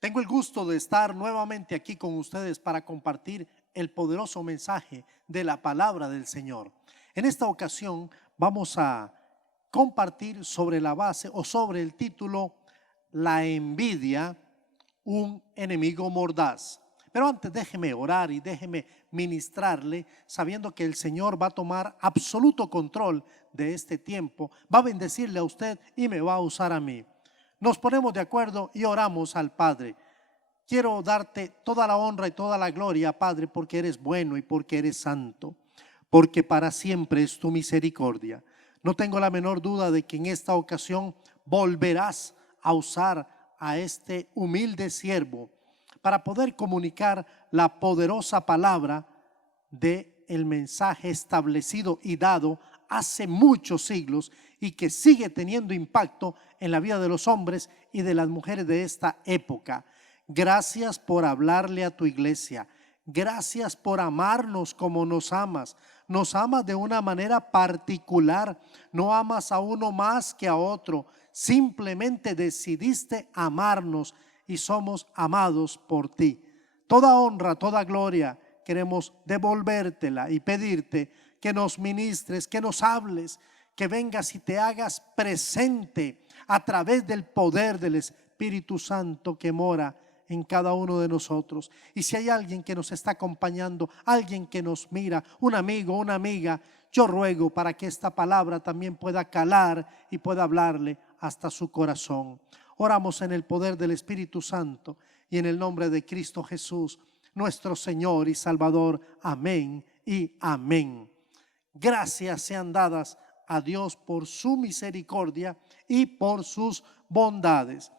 Tengo el gusto de estar nuevamente aquí con ustedes para compartir el poderoso mensaje de la palabra del Señor. En esta ocasión vamos a compartir sobre la base o sobre el título La envidia, un enemigo mordaz. Pero antes déjeme orar y déjeme ministrarle, sabiendo que el Señor va a tomar absoluto control de este tiempo, va a bendecirle a usted y me va a usar a mí. Nos ponemos de acuerdo y oramos al Padre. Quiero darte toda la honra y toda la gloria, Padre, porque eres bueno y porque eres santo, porque para siempre es tu misericordia. No tengo la menor duda de que en esta ocasión volverás a usar a este humilde siervo para poder comunicar la poderosa palabra del mensaje establecido y dado hace muchos siglos y que sigue teniendo impacto en la vida de los hombres y de las mujeres de esta época. Gracias por hablarle a tu iglesia. Gracias por amarnos como nos amas. Nos amas de una manera particular. No amas a uno más que a otro. Simplemente decidiste amarnos y somos amados por ti. Toda honra, toda gloria queremos devolvértela y pedirte que nos ministres, que nos hables, que vengas y te hagas presente a través del poder del Espíritu Santo que mora en cada uno de nosotros. Y si hay alguien que nos está acompañando, alguien que nos mira, un amigo, una amiga, yo ruego para que esta palabra también pueda calar y pueda hablarle hasta su corazón. Oramos en el poder del Espíritu Santo y en el nombre de Cristo Jesús, nuestro Señor y Salvador. Amén y amén. Gracias sean dadas a Dios por su misericordia y por sus bondades.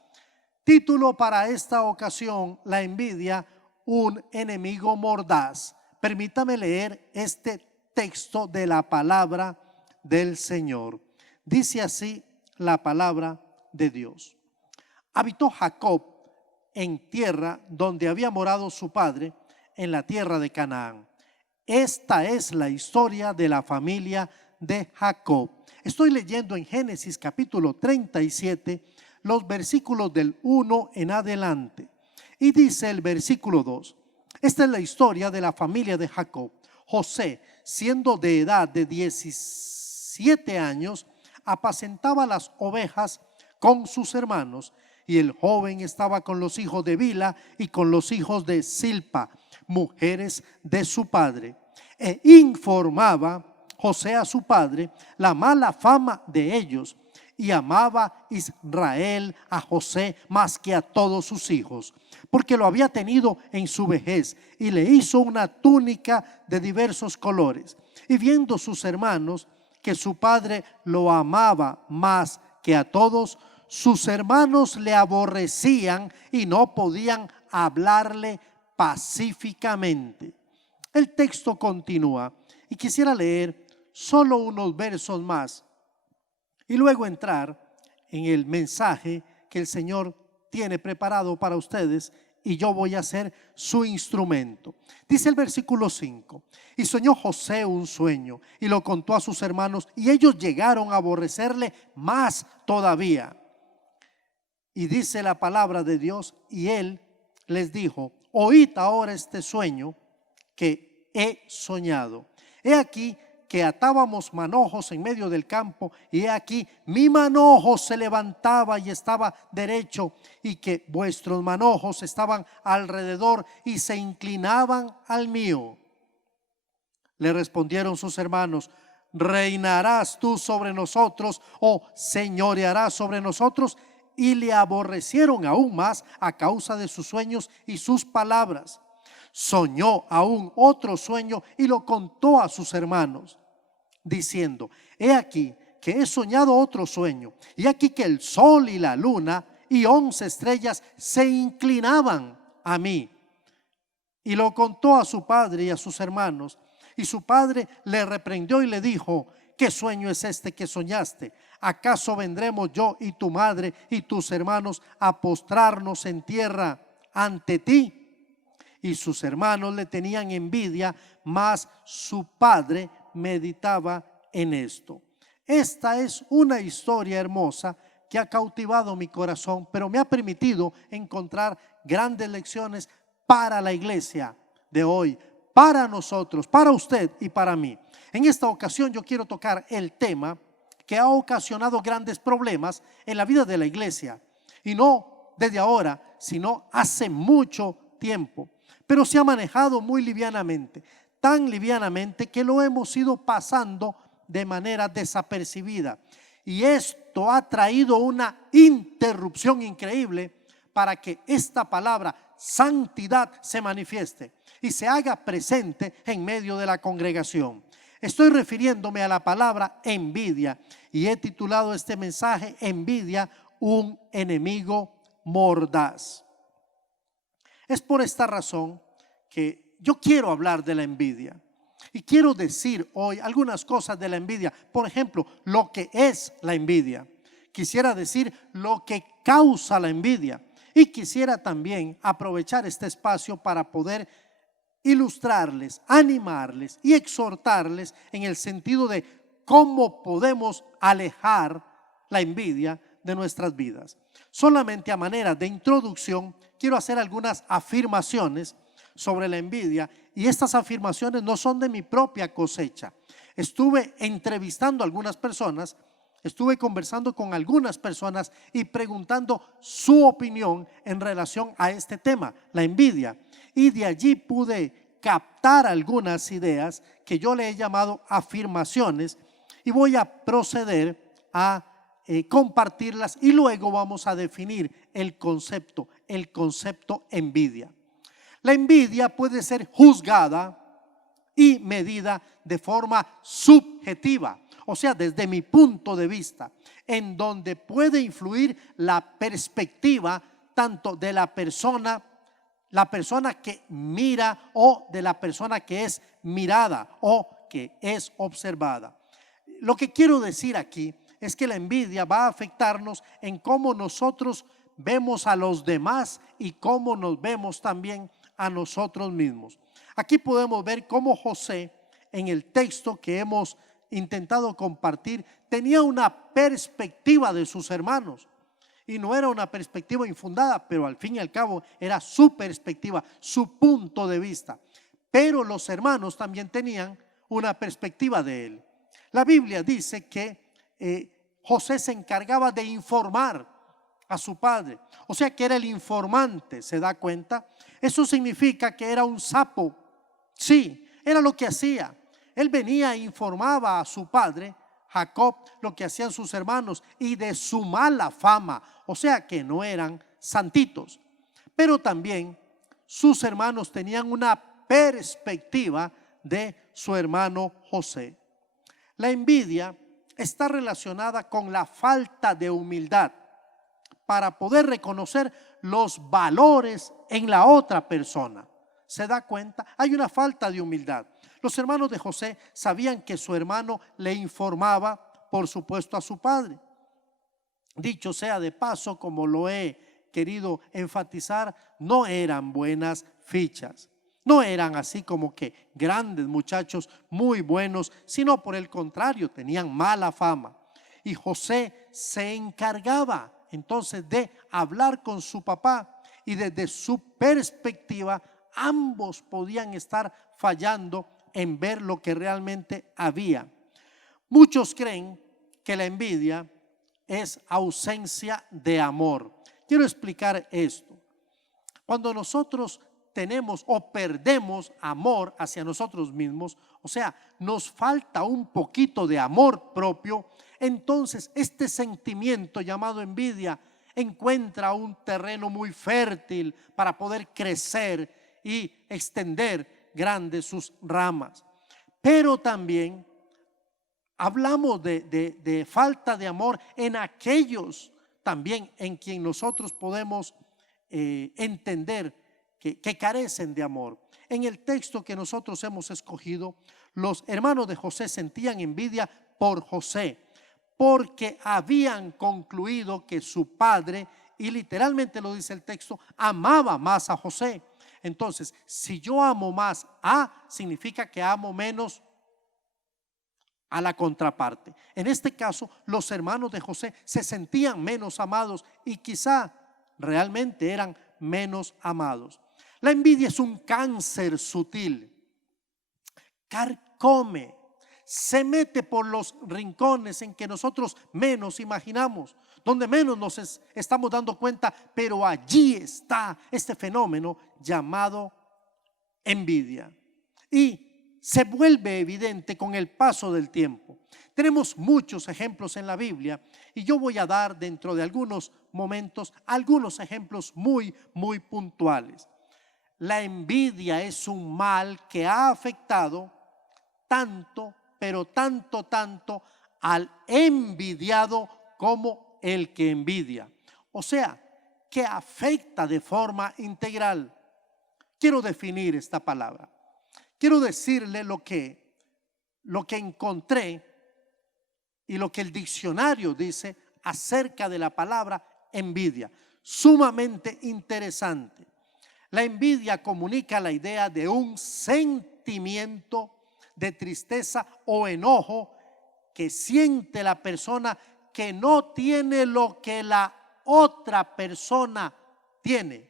Título para esta ocasión: la envidia, un enemigo mordaz. Permítame leer este texto de la palabra del Señor. Dice así la palabra de Dios. Habitó Jacob en tierra donde había morado su padre, en la tierra de Canaán. Esta es la historia de la familia de Jacob. Estoy leyendo en Génesis capítulo 37, los versículos del 1 en adelante. Y dice el versículo 2: esta es la historia de la familia de Jacob. José, siendo de edad de 17 años, apacentaba las ovejas con sus hermanos, y el joven estaba con los hijos de Bila y con los hijos de Silpa, mujeres de su padre. E informaba José a su padre la mala fama de ellos, y amaba Israel a José más que a todos sus hijos, porque lo había tenido en su vejez, y le hizo una túnica de diversos colores. Y viendo sus hermanos que su padre lo amaba más que a todos, sus hermanos le aborrecían y no podían hablarle pacíficamente. El texto continúa y quisiera leer solo unos versos más y luego entrar en el mensaje que el Señor tiene preparado para ustedes, y yo voy a ser su instrumento. Dice el versículo 5: y soñó José un sueño y lo contó a sus hermanos, y ellos llegaron a aborrecerle más todavía. Y dice la palabra de Dios: y él les dijo: oíd ahora este sueño que he soñado. He aquí que atábamos manojos en medio del campo, y he aquí mi manojo se levantaba y estaba derecho, y que vuestros manojos estaban alrededor y se inclinaban al mío. Le respondieron sus hermanos: ¿reinarás tú sobre nosotros o señorearás sobre nosotros? Y le aborrecieron aún más a causa de sus sueños y sus palabras. Soñó aún otro sueño y lo contó a sus hermanos, diciendo: he aquí que he soñado otro sueño, y aquí que el sol y la luna y 11 estrellas se inclinaban a mí. Y lo contó a su padre y a sus hermanos, y su padre le reprendió y le dijo: ¿qué sueño es este que soñaste? ¿Acaso vendremos yo y tu madre y tus hermanos a postrarnos en tierra ante ti? Y sus hermanos le tenían envidia, mas su padre meditaba en esto. Esta es una historia hermosa que ha cautivado mi corazón, pero me ha permitido encontrar grandes lecciones para la iglesia de hoy, para nosotros, para usted y para mí. En esta ocasión yo quiero tocar el tema que ha ocasionado grandes problemas en la vida de la iglesia, y no desde ahora, sino hace mucho tiempo, pero se ha manejado muy livianamente, tan livianamente que lo hemos ido pasando de manera desapercibida, y esto ha traído una interrupción increíble para que esta palabra santidad se manifieste y se haga presente en medio de la congregación. Estoy refiriéndome a la palabra envidia, y he titulado este mensaje: envidia, un enemigo mordaz. Es por esta razón que yo quiero hablar de la envidia, y quiero decir hoy algunas cosas de la envidia. Por ejemplo, lo que es la envidia. Quisiera decir lo que causa la envidia, y quisiera también aprovechar este espacio para poder ilustrarles, animarles y exhortarles en el sentido de cómo podemos alejar la envidia de nuestras vidas. Solamente a manera de introducción quiero hacer algunas afirmaciones sobre la envidia, y estas afirmaciones no son de mi propia cosecha. Estuve entrevistando a algunas personas, estuve conversando con algunas personas y preguntando su opinión en relación a este tema, la envidia, y de allí pude captar algunas ideas que yo le he llamado afirmaciones, y voy a proceder a compartirlas, y luego vamos a definir el concepto envidia. La envidia puede ser juzgada y medida de forma subjetiva, o sea, desde mi punto de vista, en donde puede influir la perspectiva tanto de la persona que mira, o de la persona que es mirada o que es observada. Lo que quiero decir aquí es que la envidia va a afectarnos en cómo nosotros vemos a los demás y cómo nos vemos también a nosotros mismos. Aquí podemos ver cómo José, en el texto que hemos intentado compartir, tenía una perspectiva de sus hermanos, y no era una perspectiva infundada, pero al fin y al cabo era su perspectiva, su punto de vista. Pero los hermanos también tenían una perspectiva de él. La Biblia dice que José se encargaba de informar a su padre, o sea que era el informante. ¿Se da cuenta? Eso significa que era un sapo. Sí, era lo que hacía. Él venía e informaba a su padre Jacob lo que hacían sus hermanos y de su mala fama, o sea que no eran santitos. Pero también sus hermanos tenían una perspectiva de su hermano José. La envidia está relacionada con la falta de humildad para poder reconocer los valores en la otra persona. ¿Se da cuenta? Hay una falta de humildad. Los hermanos de José sabían que su hermano le informaba, por supuesto, a su padre. Dicho sea de paso, como lo he querido enfatizar, no eran buenas fichas. No eran así como que grandes muchachos muy buenos, sino por el contrario, tenían mala fama. Y José se encargaba entonces de hablar con su papá, y desde su perspectiva ambos podían estar fallando en ver lo que realmente había. Muchos creen que la envidia es ausencia de amor. Quiero explicar esto. Cuando nosotros tenemos o perdemos amor hacia nosotros mismos, o sea, nos falta un poquito de amor propio, entonces este sentimiento llamado envidia encuentra un terreno muy fértil para poder crecer y extender grandes sus ramas. Pero también hablamos de falta de amor en aquellos también en quien nosotros podemos entender que carecen de amor. En el texto que nosotros hemos escogido, los hermanos de José sentían envidia por José, porque habían concluido que su padre, y literalmente lo dice el texto, amaba más a José. Entonces, si yo amo más a, significa que amo menos a la contraparte. En este caso, los hermanos de José se sentían menos amados y quizá realmente eran menos amados. La envidia es un cáncer sutil, carcome, se mete por los rincones en que nosotros menos imaginamos, donde menos nos estamos dando cuenta, pero allí está este fenómeno llamado envidia. Y se vuelve evidente con el paso del tiempo. Tenemos muchos ejemplos en la Biblia y yo voy a dar dentro de algunos momentos algunos ejemplos muy puntuales. La envidia es un mal que ha afectado tanto, pero tanto al envidiado como el que envidia. O sea, que afecta de forma integral. Quiero definir esta palabra. Quiero decirle lo que encontré y lo que el diccionario dice acerca de la palabra envidia. Sumamente interesante. La envidia comunica la idea de un sentimiento de tristeza o enojo que siente la persona que no tiene lo que la otra persona tiene.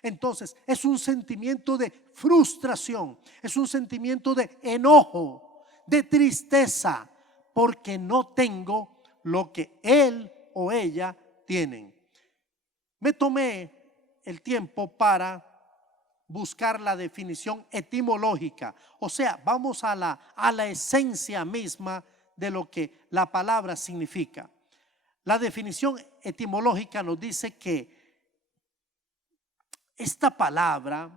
Entonces, es un sentimiento de frustración, es un sentimiento de enojo, de tristeza, porque no tengo lo que él o ella tienen. Me tomé el tiempo para buscar la definición etimológica, o sea, vamos a la esencia misma de lo que la palabra significa. La definición etimológica nos dice que esta palabra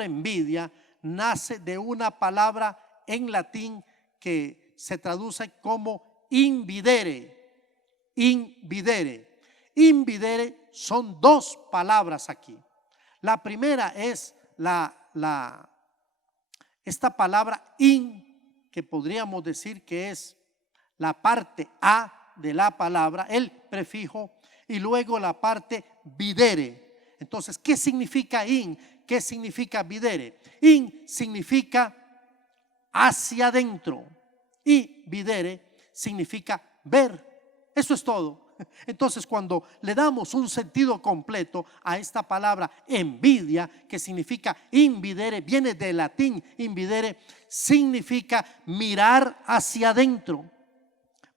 envidia nace de una palabra en latín que se traduce como invidere. Invidere son dos palabras aquí. La primera es esta palabra in, que podríamos decir que es la parte a de la palabra, el prefijo, y luego la parte videre. Entonces, ¿qué significa in? ¿Qué significa videre? In significa hacia adentro y videre significa ver. Eso es todo. Entonces, cuando le damos un sentido completo a esta palabra envidia, que significa invidere, viene del latín invidere, significa mirar hacia adentro.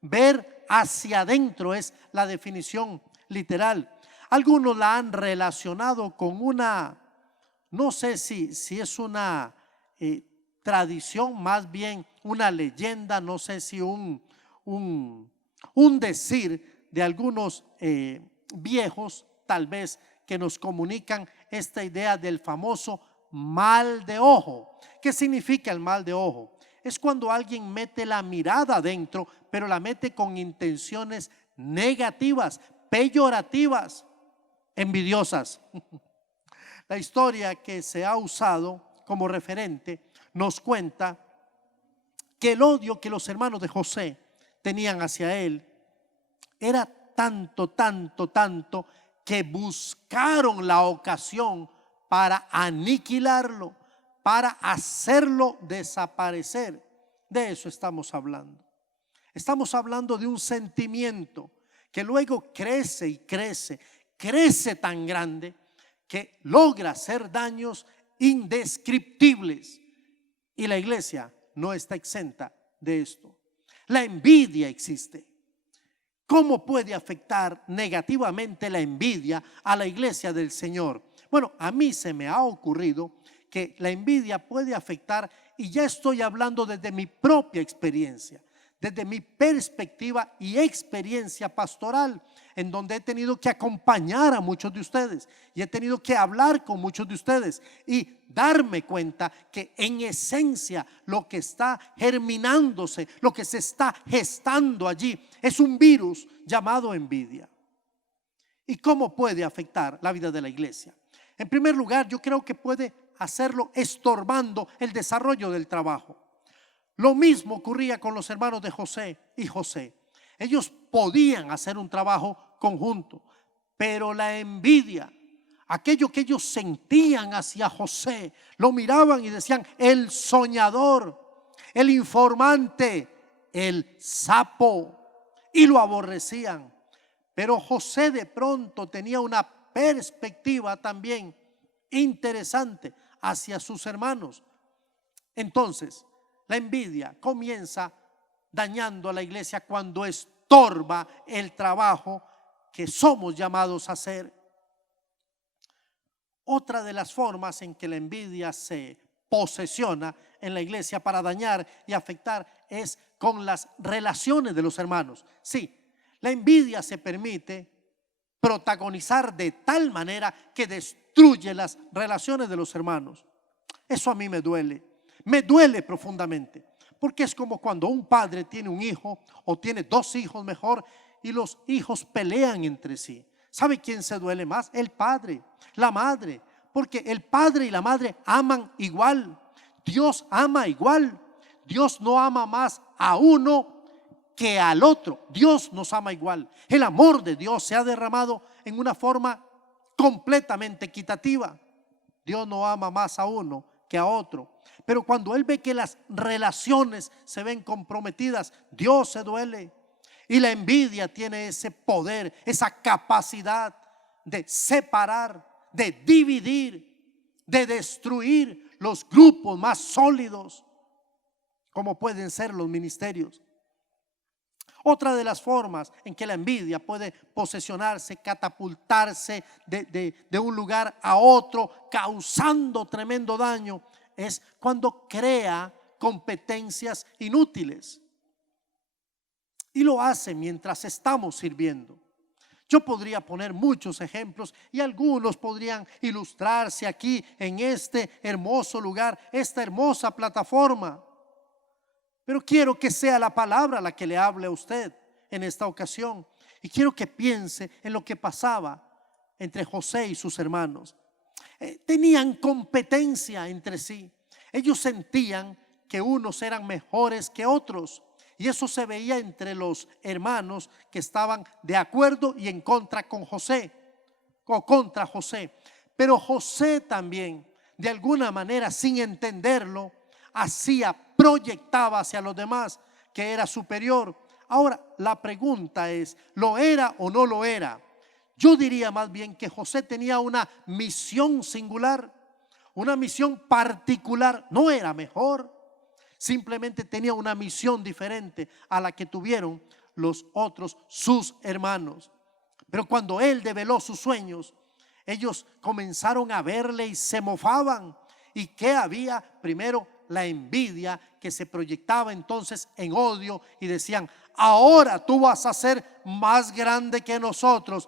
Ver hacia adentro es la definición literal. Algunos la han relacionado con una, no sé si es una tradición, más bien una leyenda, no sé si un decir de algunos viejos, tal vez, que nos comunican esta idea del famoso mal de ojo. ¿Qué significa el mal de ojo? Es cuando alguien mete la mirada adentro, pero la mete con intenciones negativas, peyorativas, envidiosas. La historia que se ha usado como referente nos cuenta que el odio que los hermanos de José tenían hacia él era tanto que buscaron la ocasión para aniquilarlo, para hacerlo desaparecer. De eso estamos hablando. Estamos hablando de un sentimiento que luego crece y crece tan grande que logra hacer daños indescriptibles. Y la iglesia no está exenta de esto. La envidia existe. ¿Cómo puede afectar negativamente la envidia a la iglesia del Señor? Bueno, a mí se me ha ocurrido que la envidia puede afectar, y ya estoy hablando desde mi propia experiencia, desde mi perspectiva y experiencia pastoral, en donde he tenido que acompañar a muchos de ustedes y he tenido que hablar con muchos de ustedes y darme cuenta que en esencia lo que está germinándose, lo que se está gestando allí es un virus llamado envidia. ¿Y cómo puede afectar la vida de la iglesia? En primer lugar, yo creo que puede hacerlo estorbando el desarrollo del trabajo. Lo mismo ocurría con los hermanos de José y José. Ellos podían hacer un trabajo conjunto, pero la envidia, aquello que ellos sentían hacia José, lo miraban y decían: el soñador, el informante, el sapo, y lo aborrecían. Pero José de pronto tenía una perspectiva también interesante hacia sus hermanos. Entonces, la envidia comienza dañando a la iglesia cuando estorba el trabajo que somos llamados a hacer. Otra de las formas en que la envidia se posesiona en la iglesia para dañar y afectar es con las relaciones de los hermanos. Sí, la envidia se permite protagonizar de tal manera que destruye las relaciones de los hermanos. Eso a mí me duele profundamente, porque es como cuando un padre tiene un hijo o tiene dos hijos mejor y los hijos pelean entre sí. ¿Sabe quién se duele más? El padre, la madre, porque el padre y la madre aman igual. Dios ama igual. Dios no ama más a uno que al otro. Dios nos ama igual. El amor de Dios se ha derramado en una forma completamente equitativa. Dios no ama más a uno que a otro. Pero cuando Él ve que las relaciones se ven comprometidas, Dios se duele. Y la envidia tiene ese poder, esa capacidad de separar, de dividir, de destruir los grupos más sólidos, como pueden ser los ministerios. Otra de las formas en que la envidia puede posesionarse, catapultarse de un lugar a otro, causando tremendo daño, es cuando crea competencias inútiles. Y lo hace mientras estamos sirviendo. Yo podría poner muchos ejemplos y algunos podrían ilustrarse aquí en este hermoso lugar, esta hermosa plataforma. Pero quiero que sea la palabra la que le hable a usted en esta ocasión. Y quiero que piense en lo que pasaba entre José y sus hermanos. Tenían competencia entre sí. Ellos sentían que unos eran mejores que otros. Y eso se veía entre los hermanos que estaban de acuerdo y en contra con José, o contra José. Pero José también, de alguna manera, sin entenderlo, proyectaba hacia los demás que era superior. Ahora, la pregunta es, ¿lo era o no lo era? Yo diría más bien que José tenía una misión singular, una misión particular. No era mejor, simplemente tenía una misión diferente a la que tuvieron los otros, sus hermanos. Pero cuando él develó sus sueños, ellos comenzaron a verle y se mofaban. ¿Y qué había? Primero, la envidia que se proyectaba entonces en odio y decían: ahora tú vas a ser más grande que nosotros.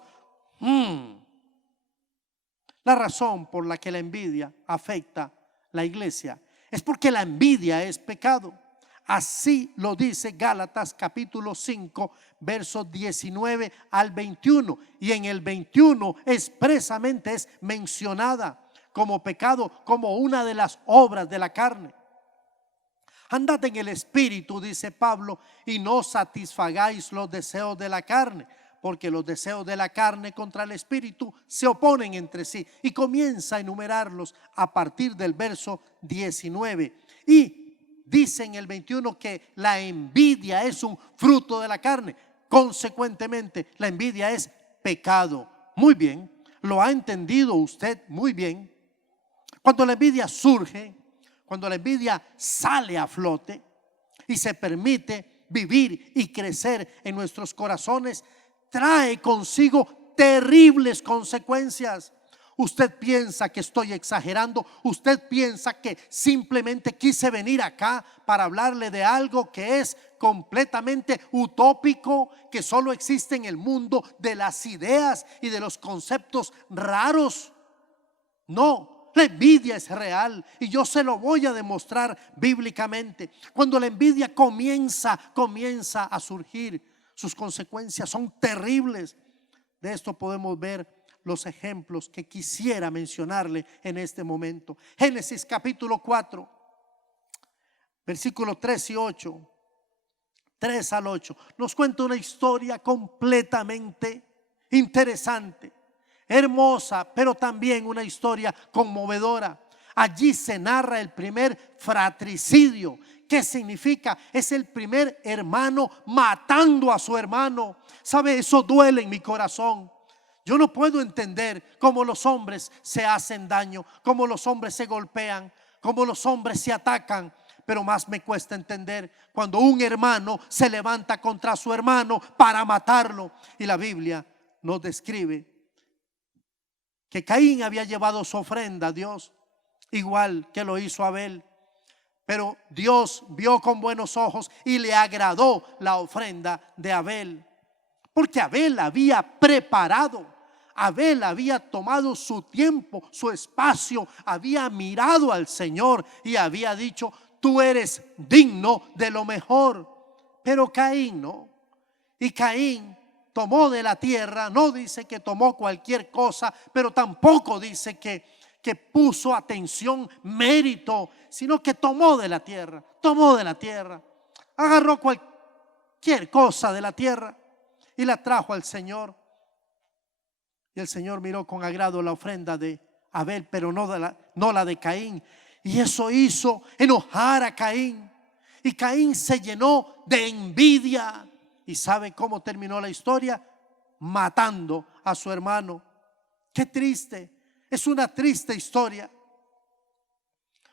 La razón por la que la envidia afecta la iglesia es porque la envidia es pecado. Así lo dice Gálatas capítulo 5, versos 19 al 21. Y en el 21 expresamente es mencionada como pecado, como una de las obras de la carne. Andad en el espíritu, dice Pablo, y no satisfagáis los deseos de la carne, porque los deseos de la carne contra el espíritu se oponen entre sí. Y comienza a enumerarlos a partir del verso 19. Y dice en el 21 que la envidia es un fruto de la carne. Consecuentemente, la envidia es pecado. Muy bien, lo ha entendido usted muy bien. Cuando la envidia surge, cuando la envidia sale a flote y se permite vivir y crecer en nuestros corazones, trae consigo terribles consecuencias. Usted piensa que estoy exagerando, usted piensa que simplemente quise venir acá para hablarle de algo que es completamente utópico, que solo existe en el mundo de las ideas y de los conceptos raros. No. La envidia es real y yo se lo voy a demostrar bíblicamente. Cuando la envidia comienza a surgir, sus consecuencias son terribles. De esto podemos ver los ejemplos que quisiera mencionarle en este momento. Génesis capítulo 4, versículo 3 y 8, 3 al 8, nos cuenta una historia completamente interesante, hermosa, pero también una historia conmovedora. Allí se narra el primer fratricidio ¿Qué significa? Es el primer hermano matando a su hermano. ¿Sabe? Eso duele en mi corazón. Yo no puedo entender cómo los hombres se hacen daño, cómo los hombres se golpean, cómo los hombres se atacan. Pero más me cuesta entender cuando un hermano se levanta contra su hermano para matarlo. Y la Biblia nos describe que Caín había llevado su ofrenda a Dios, igual que lo hizo Abel. Pero Dios vio con buenos ojos y le agradó la ofrenda de Abel, porque Abel había preparado, Abel había tomado su tiempo, su espacio, había mirado al Señor y había dicho: tú eres digno de lo mejor. Pero Caín no. Y Caín tomó de la tierra. No dice que tomó cualquier cosa, pero tampoco dice que puso atención, mérito, sino que tomó de la tierra, agarró cualquier cosa de la tierra y la trajo al Señor. Y el Señor miró con agrado la ofrenda de Abel, pero no la de Caín. Y eso hizo enojar a Caín. Y Caín se llenó de envidia. ¿Y sabe cómo terminó la historia? Matando a su hermano. Qué triste. Es una triste historia.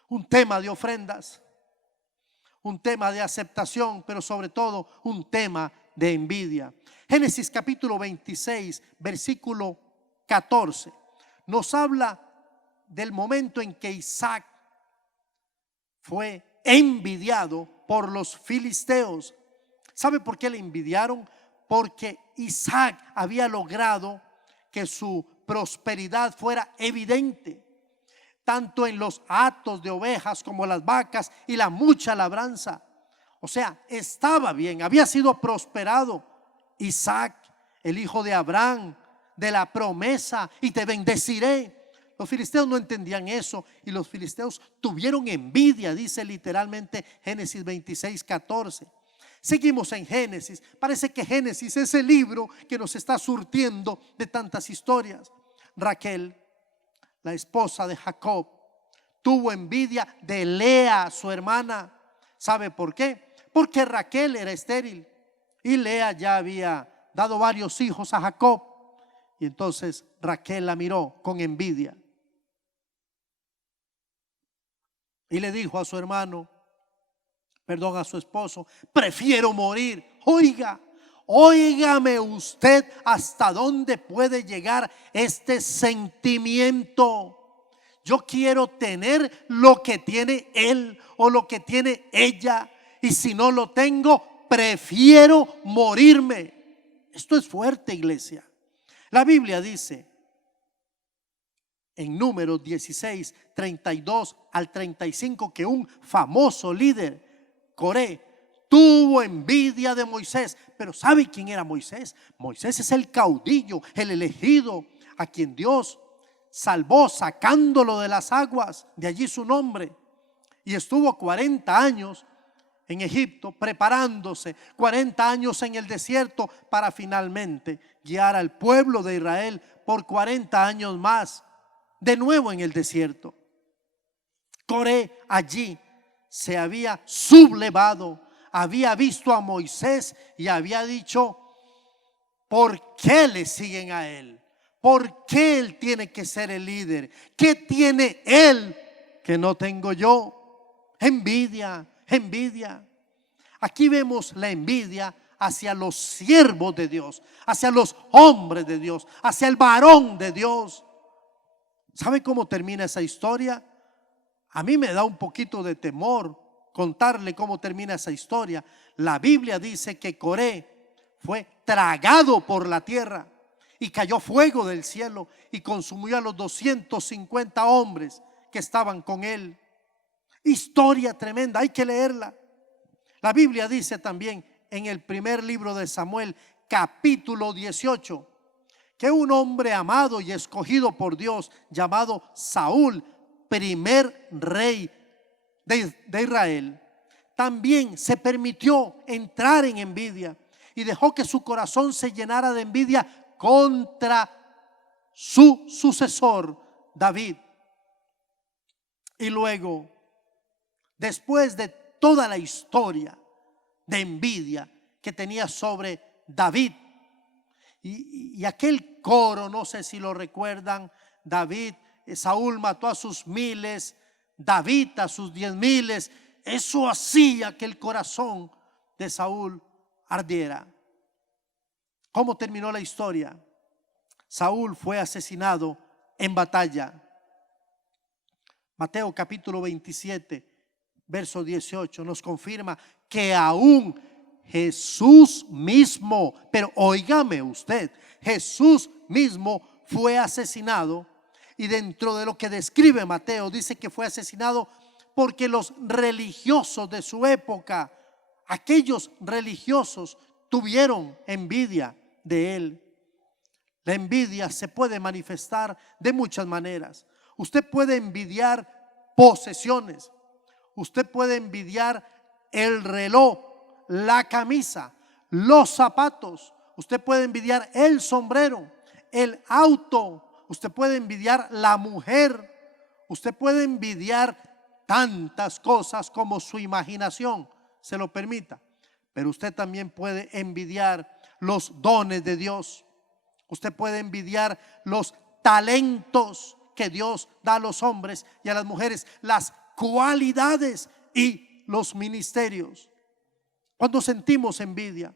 Un tema de ofrendas, un tema de aceptación, pero sobre todo un tema de envidia. Génesis capítulo 26, versículo 14, nos habla del momento en que Isaac fue envidiado por los filisteos. ¿Sabe por qué le envidiaron? Porque Isaac había logrado que su prosperidad fuera evidente, tanto en los hatos de ovejas como las vacas y la mucha labranza. O sea, estaba bien, había sido prosperado. Isaac, el hijo de Abraham, de la promesa: y te bendeciré. Los filisteos no entendían eso y los filisteos tuvieron envidia, dice literalmente Génesis 26, 14. Seguimos en Génesis. Parece que Génesis es el libro que nos está surtiendo de tantas historias. Raquel, la esposa de Jacob, tuvo envidia de Lea, su hermana. ¿Sabe por qué? Porque Raquel era estéril y Lea ya había dado varios hijos a Jacob. Y entonces Raquel la miró con envidia y le dijo a su hermano, a su esposo: prefiero morir. Óigame usted hasta dónde puede llegar este sentimiento. Yo quiero tener lo que tiene él o lo que tiene ella, y si no lo tengo, prefiero morirme. Esto es fuerte, iglesia. La Biblia dice en Números 16, 32 al 35 que un famoso líder, Coré, tuvo envidia de Moisés. Pero ¿sabe quién era Moisés? Moisés es el caudillo, el elegido, a quien Dios salvó sacándolo de las aguas, de allí su nombre. Y estuvo 40 años en Egipto preparándose, 40 años en el desierto, para finalmente guiar al pueblo de Israel por 40 años más, de nuevo en el desierto. Coré allí se había sublevado, había visto a Moisés y había dicho: ¿por qué le siguen a él? ¿Por qué él tiene que ser el líder? ¿Qué tiene él que no tengo yo? Envidia. Aquí vemos la envidia hacia los siervos de Dios, hacia los hombres de Dios, hacia el varón de Dios. ¿Sabe cómo termina esa historia? A mí me da un poquito de temor contarle cómo termina esa historia. La Biblia dice que Coré fue tragado por la tierra y cayó fuego del cielo y consumió a los 250 hombres que estaban con él. Historia tremenda, hay que leerla. La Biblia dice también en el primer libro de Samuel, capítulo 18, que un hombre amado y escogido por Dios, llamado Saúl, primer rey de Israel, también se permitió entrar en envidia y dejó que su corazón se llenara de envidia contra su sucesor David. Y luego, después de toda la historia de envidia que tenía sobre David. Y aquel coro, no sé si lo recuerdan, David, Saúl mató a sus miles, David a sus 10,000. Eso hacía que el corazón de Saúl ardiera. ¿Cómo terminó la historia? Saúl fue asesinado en batalla. Mateo capítulo 27, verso 18 nos confirma que aún Jesús mismo, pero óigame usted, Jesús mismo fue asesinado. Y dentro de lo que describe Mateo, dice que fue asesinado porque los religiosos de su época, aquellos religiosos, tuvieron envidia de él. La envidia se puede manifestar de muchas maneras. Usted puede envidiar posesiones, usted puede envidiar el reloj, la camisa, los zapatos, usted puede envidiar el sombrero, el auto, usted puede envidiar la mujer, usted puede envidiar tantas cosas como su imaginación se lo permita. Pero usted también puede envidiar los dones de Dios. Usted puede envidiar los talentos que Dios da a los hombres y a las mujeres, las cualidades y los ministerios. Cuando sentimos envidia,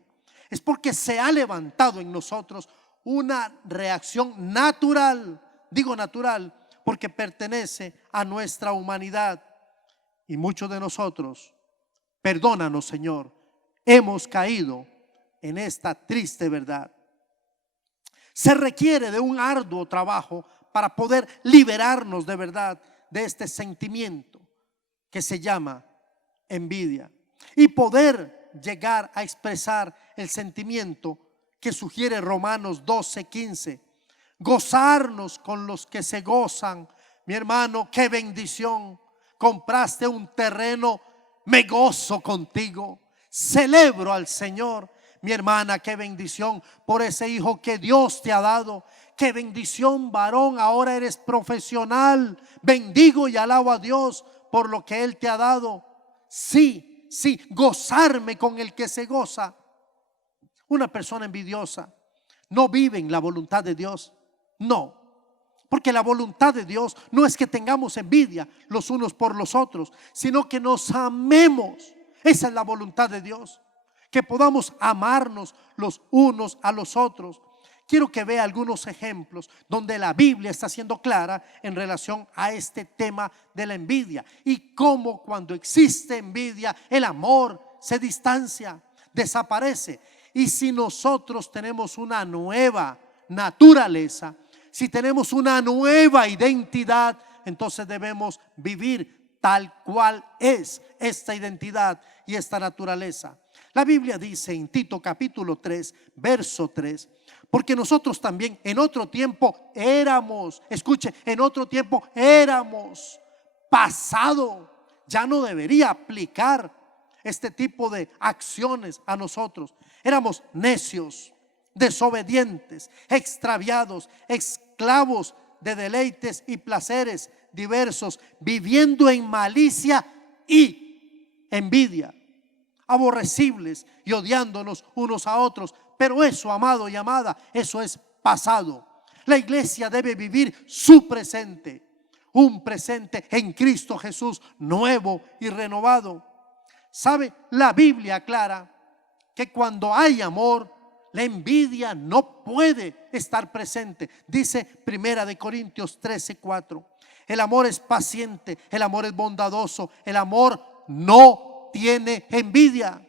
es porque se ha levantado en nosotros una reacción natural. Digo natural porque pertenece a nuestra humanidad. Y muchos de nosotros, perdónanos, Señor, hemos caído en esta triste verdad. Se requiere de un arduo trabajo para poder liberarnos de verdad de este sentimiento que se llama envidia y poder llegar a expresar el sentimiento que sugiere Romanos 12:15. Gozarnos con los que se gozan. Mi hermano, qué bendición. Compraste un terreno, me gozo contigo. Celebro al Señor. Mi hermana, qué bendición por ese hijo que Dios te ha dado. Qué bendición, varón, ahora eres profesional. Bendigo y alabo a Dios por lo que Él te ha dado. Sí, gozarme con el que se goza. Una persona envidiosa no vive en la voluntad de Dios. No, porque la voluntad de Dios no es que tengamos envidia los unos por los otros, sino que nos amemos. Esa es la voluntad de Dios, que podamos amarnos los unos a los otros. Quiero que vea algunos ejemplos donde la Biblia está siendo clara en relación a este tema de la envidia y cómo cuando existe envidia el amor se distancia, desaparece. Y si nosotros tenemos una nueva naturaleza, si tenemos una nueva identidad, entonces debemos vivir tal cual es esta identidad y esta naturaleza. La Biblia dice en Tito capítulo 3, verso 3, porque nosotros también en otro tiempo éramos, escuche, en otro tiempo éramos, pasado, ya no debería aplicar este tipo de acciones a nosotros. Éramos necios, desobedientes, extraviados, esclavos de deleites y placeres diversos, viviendo en malicia y envidia, aborrecibles y odiándonos unos a otros. Pero eso, amado y amada, eso es pasado. La iglesia debe vivir su presente, un presente en Cristo Jesús, nuevo y renovado. ¿Sabe? La Biblia aclara que cuando hay amor, la envidia no puede estar presente. Dice Primera de Corintios 13:4. El amor es paciente, el amor es bondadoso, el amor no tiene envidia.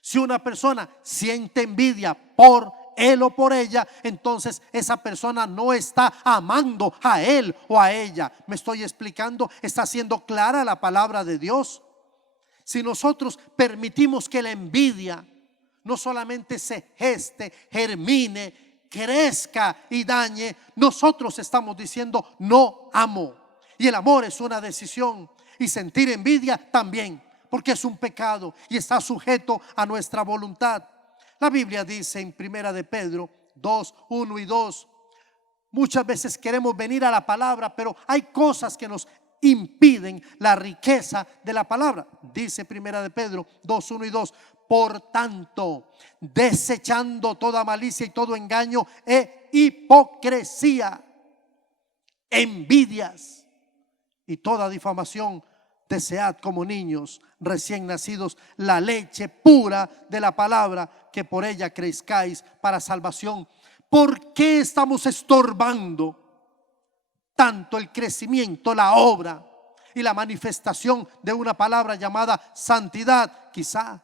Si una persona siente envidia por él o por ella, entonces esa persona no está amando a él o a ella. ¿Me estoy explicando? ¿Está siendo clara la palabra de Dios? Si nosotros permitimos que la envidia no solamente se geste, germine, crezca y dañe, nosotros estamos diciendo no amo. Y el amor es una decisión, y sentir envidia también, porque es un pecado y está sujeto a nuestra voluntad. La Biblia dice en Primera de Pedro 2, 1 y 2, muchas veces queremos venir a la palabra, pero hay cosas que nos impiden la riqueza de la palabra. Dice Primera de Pedro 2, 1 y 2. Por tanto, desechando toda malicia y todo engaño e hipocresía, envidias y toda difamación, desead como niños recién nacidos la leche pura de la palabra, que por ella crezcáis para salvación. ¿Por qué estamos estorbando tanto el crecimiento, la obra y la manifestación de una palabra llamada santidad? Quizá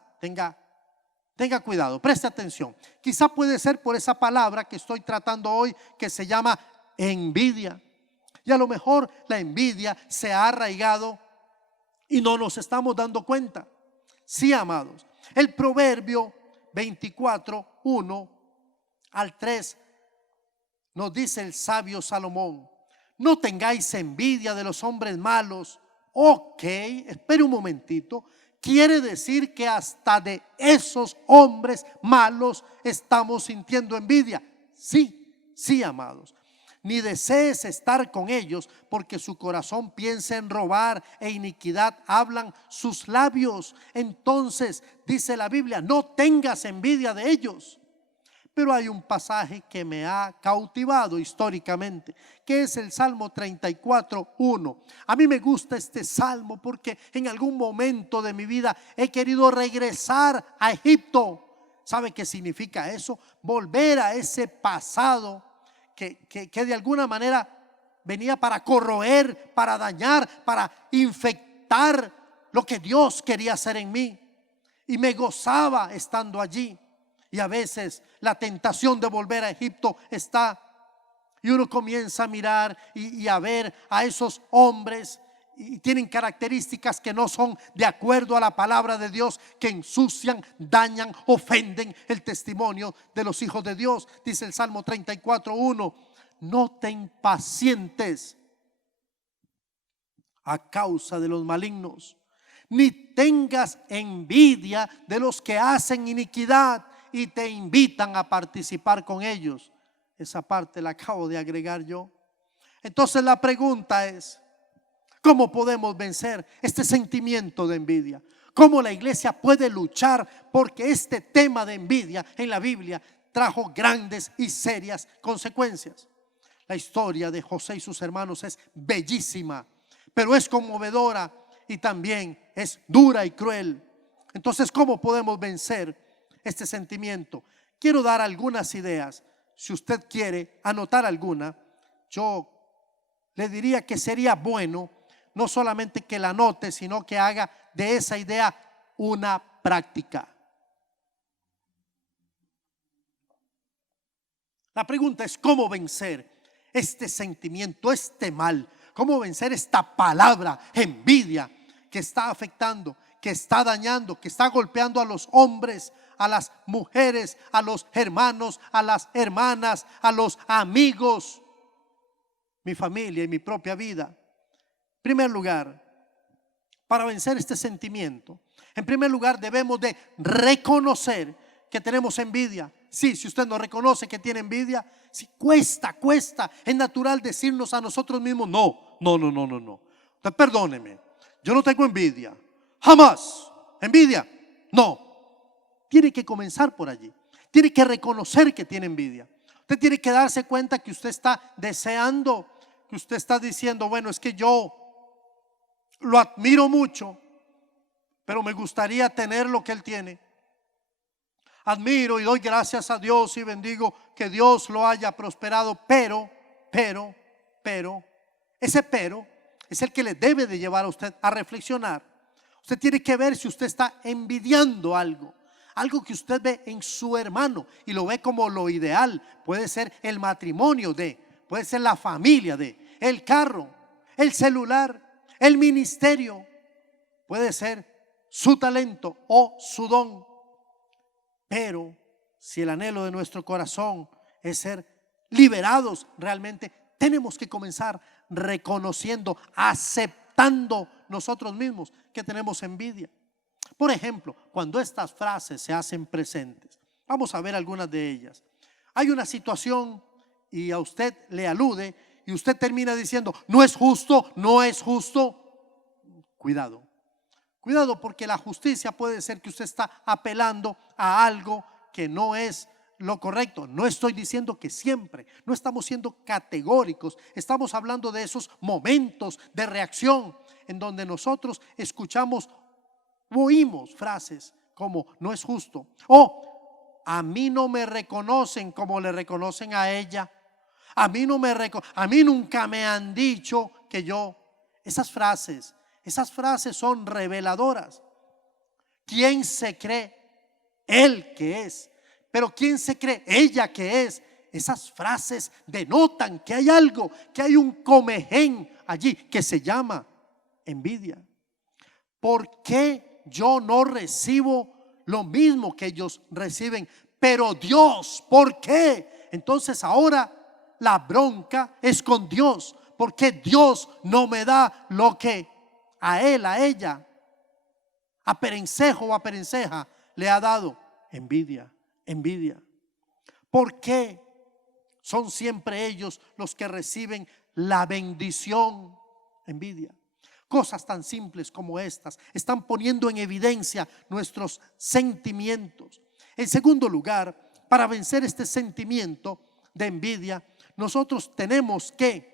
tenga cuidado, preste atención. Quizá puede ser por esa palabra que estoy tratando hoy, que se llama envidia. Y a lo mejor la envidia se ha arraigado y no nos estamos dando cuenta. Sí, amados, el Proverbio 24, 1 al 3 nos dice el sabio Salomón: no tengáis envidia de los hombres malos. Ok, espere un momentito. Quiere decir que hasta de esos hombres malos estamos sintiendo envidia. Sí, amados. Ni desees estar con ellos, porque su corazón piensa en robar e iniquidad hablan sus labios. Entonces dice la Biblia: no tengas envidia de ellos. Pero hay un pasaje que me ha cautivado históricamente, que es el Salmo 34, 1. A mí me gusta este salmo porque en algún momento de mi vida he querido regresar a Egipto. ¿Sabe qué significa eso? Volver a ese pasado que de alguna manera venía para corroer, para dañar, para infectar lo que Dios quería hacer en mí. Y me gozaba estando allí. Y a veces la tentación de volver a Egipto está, y uno comienza a mirar y a ver a esos hombres, y tienen características que no son de acuerdo a la palabra de Dios, que ensucian, dañan, ofenden el testimonio de los hijos de Dios. Dice el Salmo 34, 1: no te impacientes a causa de los malignos, ni tengas envidia de los que hacen iniquidad y te invitan a participar con ellos. Esa parte la acabo de agregar yo. Entonces la pregunta es: ¿cómo podemos vencer este sentimiento de envidia? ¿Cómo la iglesia puede luchar? Porque este tema de envidia en la Biblia trajo grandes y serias consecuencias. La historia de José y sus hermanos es bellísima, pero es conmovedora y también es dura y cruel. Entonces, ¿cómo podemos vencer este sentimiento? Quiero dar algunas ideas. Si usted quiere anotar alguna, yo le diría que sería bueno no solamente que la anote, sino que haga de esa idea una práctica. La pregunta es: ¿cómo vencer este sentimiento, este mal? ¿Cómo vencer esta palabra, envidia, que está afectando, que está dañando, que está golpeando a los hombres, a las mujeres, a los hermanos, a las hermanas, a los amigos, mi familia y mi propia vida? En primer lugar, para vencer este sentimiento, en primer lugar debemos de reconocer que tenemos envidia. Sí, si usted no reconoce que tiene envidia, sí, cuesta. Es natural decirnos a nosotros mismos: no. Usted perdóneme, yo no tengo envidia, jamás. Envidia, no. Tiene que comenzar por allí. Tiene que reconocer que tiene envidia. Usted tiene que darse cuenta que usted está deseando, que usted está diciendo: bueno, es que yo lo admiro mucho, pero me gustaría tener lo que él tiene. Admiro y doy gracias a Dios y bendigo que Dios lo haya prosperado, pero, ese pero es el que le debe de llevar a usted a reflexionar. Usted tiene que ver si usted está envidiando algo que usted ve en su hermano y lo ve como lo ideal. Puede ser el matrimonio puede ser la familia el carro, el celular, el ministerio, puede ser su talento o su don. Pero si el anhelo de nuestro corazón es ser liberados realmente, tenemos que comenzar reconociendo, aceptando nosotros mismos que tenemos envidia. Por ejemplo, cuando estas frases se hacen presentes, vamos a ver algunas de ellas. Hay una situación y a usted le alude y usted termina diciendo, no es justo, no es justo. Cuidado, cuidado, porque la justicia puede ser que usted está apelando a algo que no es lo correcto. No estoy diciendo que siempre, no estamos siendo categóricos, estamos hablando de esos momentos de reacción en donde nosotros escuchamos, oímos frases como no es justo, o a mí no me reconocen como le reconocen a ella, a mí nunca me han dicho que yo. Esas frases son reveladoras. ¿Quién se cree él que es? Pero ¿quién se cree ella que es? Esas frases denotan que hay algo, que hay un comején allí que se llama envidia. ¿Por qué yo no recibo lo mismo que ellos reciben? Pero Dios, ¿por qué? Entonces ahora la bronca es con Dios. ¿Por qué Dios no me da lo que a él, a ella, a Perencejo o a Perenceja le ha dado? Envidia, envidia. ¿Por qué son siempre ellos los que reciben la bendición? Envidia. Cosas tan simples como estas están poniendo en evidencia nuestros sentimientos. En segundo lugar, para vencer este sentimiento de envidia, nosotros tenemos que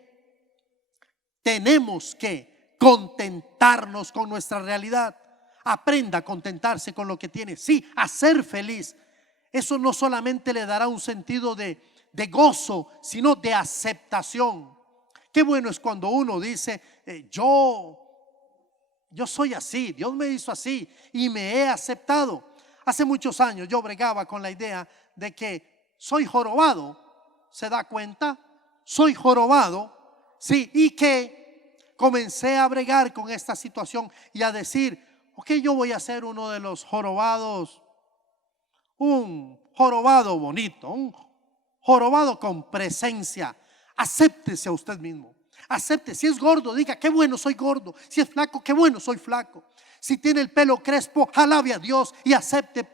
contentarnos con nuestra realidad. Aprenda a contentarse con lo que tiene, sí, a ser feliz. Eso no solamente le dará un sentido de gozo, sino de aceptación. Qué bueno es cuando uno dice, yo soy así, Dios me hizo así y me he aceptado. Hace muchos años yo bregaba con la idea de que soy jorobado. ¿Se da cuenta? Soy jorobado, sí, y que comencé a bregar con esta situación y a decir, ok, yo voy a ser uno de los jorobados, un jorobado bonito, un jorobado con presencia. Acéptese a usted mismo. Acepte, si es gordo, diga qué bueno soy gordo. Si es flaco, qué bueno soy flaco. Si tiene el pelo crespo, alabe a Dios y acepte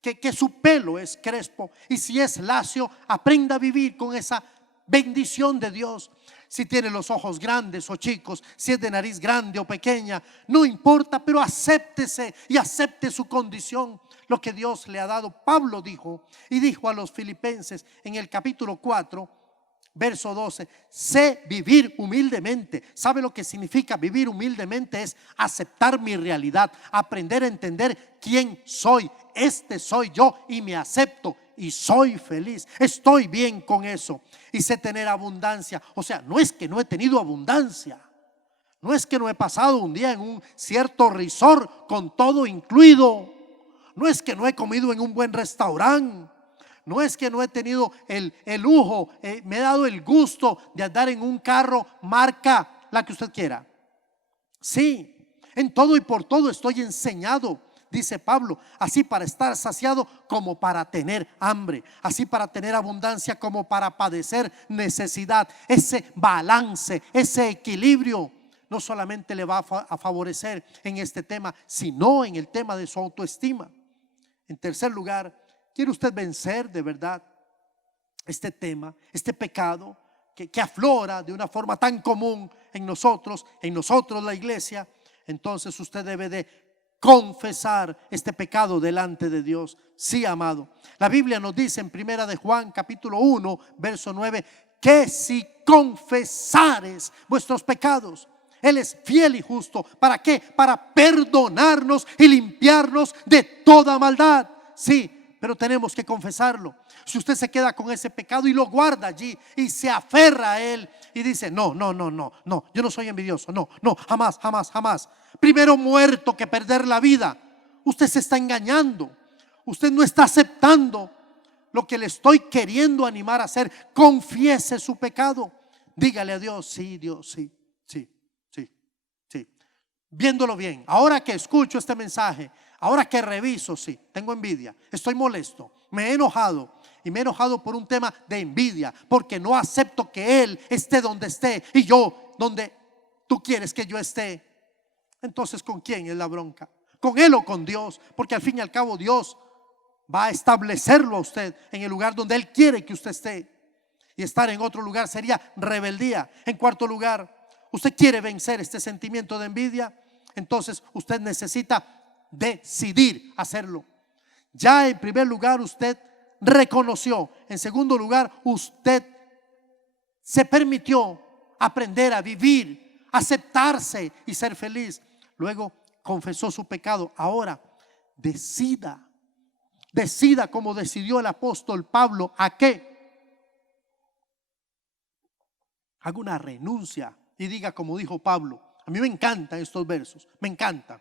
que su pelo es crespo. Y si es lacio, aprenda a vivir con esa bendición de Dios. Si tiene los ojos grandes o chicos, si es de nariz grande o pequeña, no importa, pero acéptese y acepte su condición, lo que Dios le ha dado. Pablo dijo a los filipenses en el capítulo 4, verso 12, sé vivir humildemente. ¿Sabe lo que significa vivir humildemente? Es aceptar mi realidad, aprender a entender quién soy. Este soy yo y me acepto y soy feliz, estoy bien con eso. Y sé tener abundancia. O sea, no es que no he tenido abundancia, no es que no he pasado un día en un cierto resort con todo incluido, no es que no he comido en un buen restaurante, no es que no he tenido el lujo, me he dado el gusto de andar en un carro marca la que usted quiera. Sí, en todo y por todo estoy enseñado, dice Pablo, así para estar saciado como para tener hambre, así para tener abundancia como para padecer necesidad. Ese balance, ese equilibrio no solamente le va a favorecer en este tema, sino en el tema de su autoestima. En tercer lugar, ¿quiere usted vencer de verdad este tema, este pecado que aflora de una forma tan común en nosotros la iglesia? Entonces usted debe de confesar este pecado delante de Dios. Sí, amado. La Biblia nos dice en primera de Juan capítulo 1 verso 9 que si confesares vuestros pecados, Él es fiel y justo. ¿Para qué? Para perdonarnos y limpiarnos de toda maldad. Sí, pero tenemos que confesarlo. Si usted se queda con ese pecado y lo guarda allí y se aferra a él y dice no, yo no soy envidioso, no, jamás. Primero muerto que perder la vida. Usted se está engañando. Usted no está aceptando lo que le estoy queriendo animar a hacer. Confiese su pecado. Dígale a Dios, sí, Dios, sí. Viéndolo bien, ahora que escucho este mensaje, ahora que reviso, sí, tengo envidia, estoy molesto, me he enojado. Y me he enojado por un tema de envidia, porque no acepto que Él esté donde esté y yo donde tú quieres que yo esté. Entonces, ¿con quién es la bronca? ¿Con Él o con Dios? Porque al fin y al cabo Dios va a establecerlo a usted en el lugar donde Él quiere que usted esté. Y estar en otro lugar sería rebeldía. En cuarto lugar, usted quiere vencer este sentimiento de envidia, entonces usted necesita decidir hacerlo. Ya en primer lugar usted reconoció. En segundo lugar, usted se permitió aprender a vivir, aceptarse y ser feliz. Luego confesó su pecado. Ahora decida como decidió el apóstol Pablo, ¿a qué? Haga una renuncia y diga como dijo Pablo. A mí me encantan estos versos, me encantan.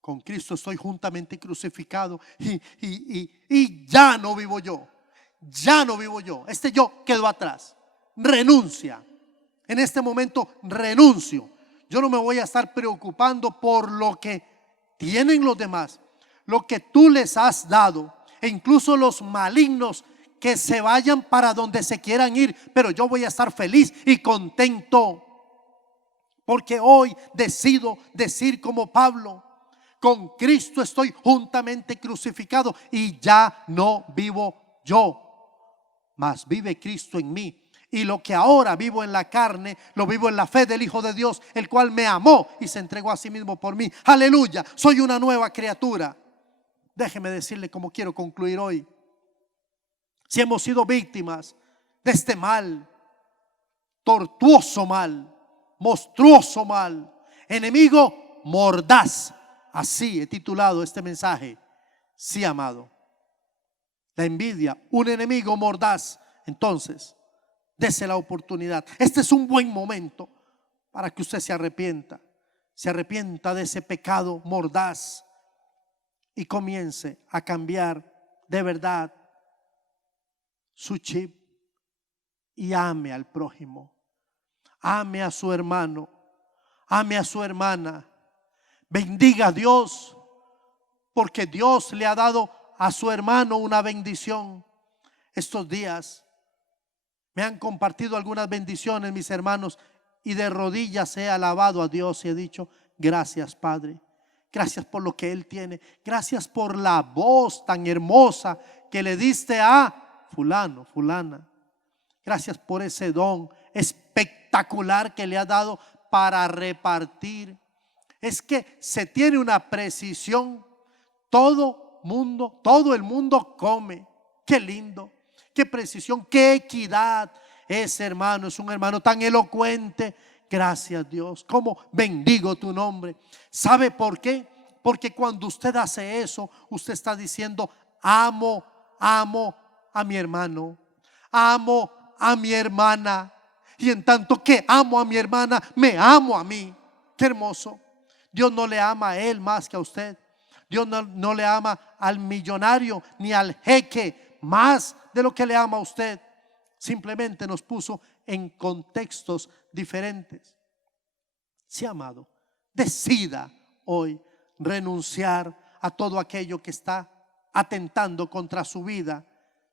Con Cristo estoy juntamente crucificado y ya no vivo yo. Ya no vivo yo. Este yo quedó atrás. Renuncia. En este momento renuncio. Yo no me voy a estar preocupando por lo que tienen los demás, lo que tú les has dado, e incluso los malignos que se vayan para donde se quieran ir, pero yo voy a estar feliz y contento, porque hoy decido decir como Pablo: con Cristo estoy juntamente crucificado y ya no vivo yo, mas vive Cristo en mí. Y lo que ahora vivo en la carne, lo vivo en la fe del Hijo de Dios, el cual me amó y se entregó a sí mismo por mí. Aleluya, soy una nueva criatura. Déjeme decirle cómo quiero concluir hoy. Si hemos sido víctimas de este mal, tortuoso mal, monstruoso mal, enemigo mordaz, así he titulado este mensaje. Sí, amado, la envidia, un enemigo mordaz. Entonces, dese la oportunidad. Este es un buen momento para que usted se arrepienta de ese pecado mordaz y comience a cambiar de verdad su chip y ame al prójimo, ame a su hermano, ame a su hermana, bendiga a Dios, porque Dios le ha dado a su hermano una bendición. Estos días me han compartido algunas bendiciones mis hermanos, y de rodillas he alabado a Dios y he dicho: gracias, Padre, gracias por lo que Él tiene, gracias por la voz tan hermosa que le diste a fulano, fulana, gracias por ese don espectacular que le ha dado para repartir. Es que se tiene una precisión. Todo el mundo come. Qué lindo, qué precisión, qué equidad. Ese hermano es un hermano tan elocuente. Gracias, Dios, cómo bendigo tu nombre. ¿Sabe por qué? Porque cuando usted hace eso, usted está diciendo: amo a mi hermano, amo a mi hermana, y en tanto que amo a mi hermana, me amo a mí. Qué hermoso. Dios no le ama a él más que a usted. Dios no le ama al millonario ni al jeque más de lo que le ama a usted. Simplemente nos puso en contextos diferentes. Sí, amado, decida hoy renunciar a todo aquello que está atentando contra su vida,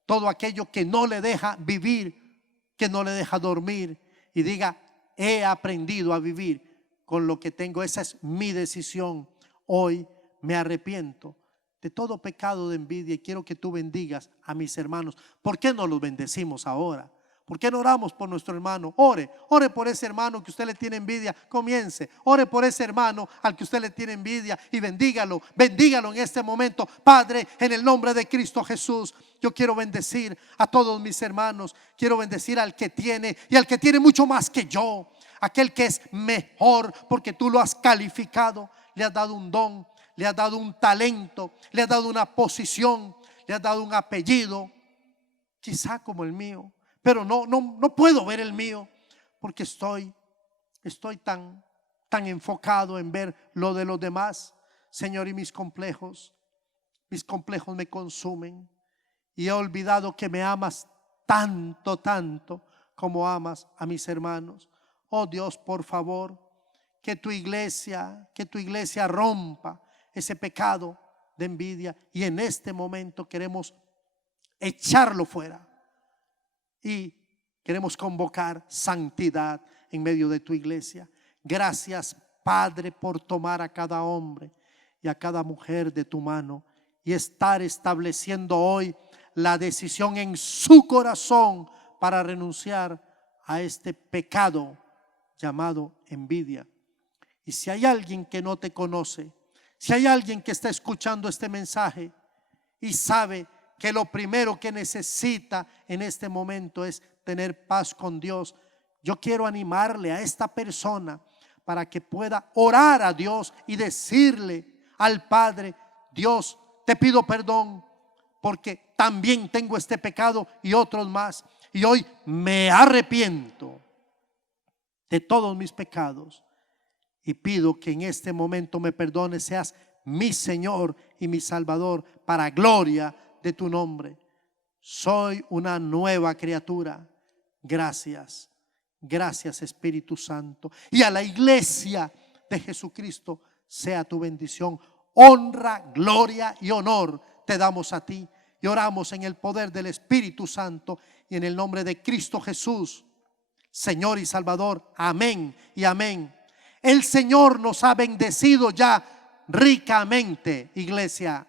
todo aquello que no le deja vivir, que no le deja dormir, y diga: he aprendido a vivir con lo que tengo. Esa es mi decisión. Hoy me arrepiento de todo pecado de envidia y quiero que tú bendigas a mis hermanos. ¿Por qué no los bendecimos ahora? ¿Por qué no oramos por nuestro hermano? Ore por ese hermano que usted le tiene envidia. Comience, ore por ese hermano al que usted le tiene envidia y bendígalo en este momento. Padre, en el nombre de Cristo Jesús, yo quiero bendecir a todos mis hermanos. Quiero bendecir al que tiene y al que tiene mucho más que yo, aquel que es mejor, porque tú lo has calificado, le has dado un don, le has dado un talento, le has dado una posición, le has dado un apellido, quizá como el mío, pero no puedo ver el mío, porque estoy tan enfocado en ver lo de los demás, Señor. Y mis complejos me consumen, y he olvidado que me amas tanto como amas a mis hermanos. Oh Dios, por favor, que tu iglesia rompa ese pecado de envidia, y en este momento queremos echarlo fuera y queremos convocar santidad en medio de tu iglesia. Gracias, Padre, por tomar a cada hombre y a cada mujer de tu mano y estar estableciendo hoy la decisión en su corazón para renunciar a este pecado llamado envidia. Y si hay alguien que no te conoce, si hay alguien que está escuchando este mensaje y sabe que lo primero que necesita en este momento es tener paz con Dios, yo quiero animarle a esta persona para que pueda orar a Dios y decirle al Padre: Dios, te pido perdón porque también tengo este pecado y otros más, y hoy me arrepiento de todos mis pecados y pido que en este momento me perdones, seas mi Señor y mi Salvador para gloria de tu nombre. Soy una nueva criatura. Gracias, gracias Espíritu Santo. Y a la iglesia de Jesucristo sea tu bendición, honra, gloria y honor te damos a ti. Y oramos en el poder del Espíritu Santo y en el nombre de Cristo Jesús, Señor y Salvador. Amén y amén. El Señor nos ha bendecido ya ricamente, iglesia.